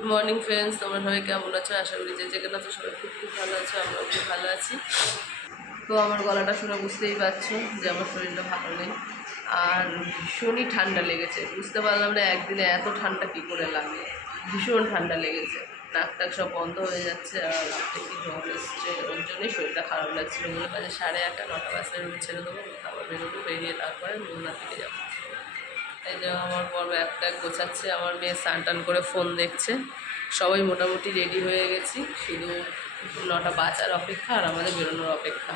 Good morning friends, তোমরা সবাই কেমন আছো? আশা করি যে যেখানে আছো সবাই খুব খুব ভালো আছো। আমরাও খুব ভালো আছি। তো আমার গলাটা শুনে বুঝতেই পারছো যে আমার শরীরটা ভালো নেই, আর ভীষণই ঠান্ডা লেগেছে। বুঝতে পারলাম না একদিনে এত ঠান্ডা কী করে লাগে। ভীষণ ঠান্ডা লেগেছে, নাক টাক সব বন্ধ হয়ে যাচ্ছে, আর রাত্রে কি জ্বর এসছে, ওর জন্যই শরীরটা খারাপ লাগছিলো। বলে কাজে 8:30 9টা বাজতে রুম ছেড়ে দেবো, আবার বেরোবো, বেরিয়ে তারপরে মোহনার দিকে যাবো। এই যে আমার বড় একটা গোছাচ্ছে, আমার মেয়ে স্নান টান করে ফোন দেখছে। সবাই মোটামুটি রেডি হয়ে গেছি, শুধু 9টা বাজার অপেক্ষা আর আমাদের বেরোনোর অপেক্ষা।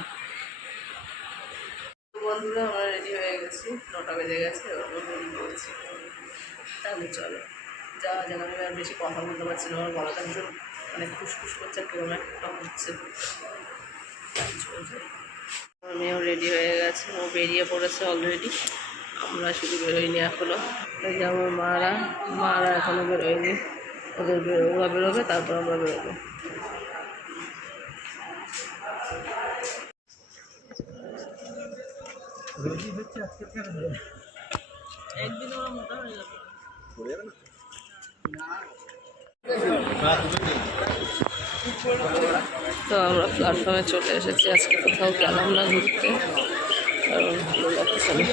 বন্ধুরা আমরা রেডি হয়ে গেছি, 9টা বেজে গেছে, রেডি করেছি। তাহলে চলো যাওয়া যাক। আমি আর বেশি কথা বলতে পারছি না, আমার গলাটা ভীষণ মানে খুসখুস করছে, কেমন একটা হচ্ছে। আমার মেয়েও রেডি হয়ে গেছে, ও বেরিয়ে পড়েছে অলরেডি। আমরা শুধু বেরোইনি এখনও। এই যে আমার মারা এখনও বেরোয়নি, ওরা বেরোবে, তারপর আমরা বেরোবো। একদিন ওরা মোটা হয়ে যাবে। তো আমরা প্ল্যাটফর্মে চলে এসেছি। আজকে কোথাও গেলাম না ঘুরতে, কারণ ভালো লাগছে না।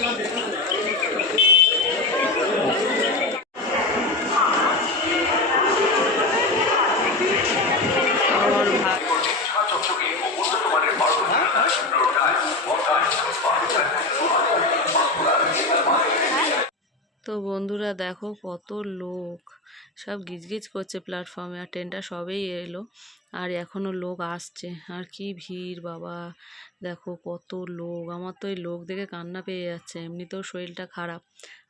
আমার ভাই তো বন্ধুরা দেখো কত লোক, সব গিজগিজ করছে প্ল্যাটফর্মে, আর ট্রেনটা সবেই এলো আর এখনও লোক আসছে। আর কি ভিড় বাবা, দেখো কত লোক। আমার তো এই লোক দেখে কান্না পেয়ে যাচ্ছে, এমনিতেও শরীরটা খারাপ,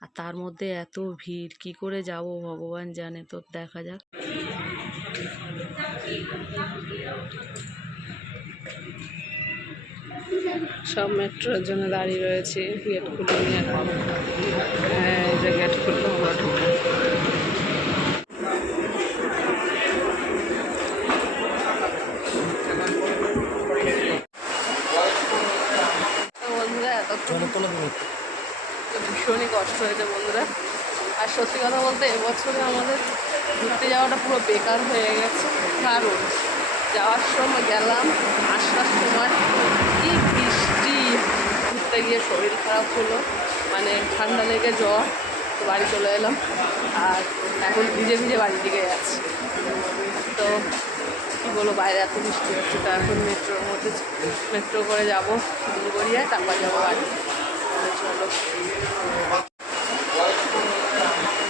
আর তার মধ্যে এত ভিড়, কি করে যাব ভগবান জানে। তো দেখা যাক। সব মেট্রোর জন্য দাঁড়িয়ে রয়েছে, গেট খুলে নিয়ে। হ্যাঁ, এই যে গেট খুললো, আমরা ঢুকবো। বন্ধুরা ভীষণই কষ্ট হয়েছে বন্ধুরা। আর সত্যি কথা বলতে এবছরে আমাদের ঘুরতে যাওয়াটা পুরো বেকার হয়ে গেছে, কারণ যাওয়ার সময় গেলাম, আসার সময় কি বৃষ্টি, ঘুরতে গিয়ে শরীর খারাপ হলো, মানে ঠান্ডা লেগে জ্বর, তো বাড়ি চলে এলাম। আর এখন ভিজে ভিজে বাড়ির দিকে যাচ্ছি। তো কী বলো, বাইরে এত বৃষ্টি হচ্ছে, তো এখন মেট্রো করে যাবো দুলগড়িয়ায়, তারপর যাবো বাড়ি। চলো।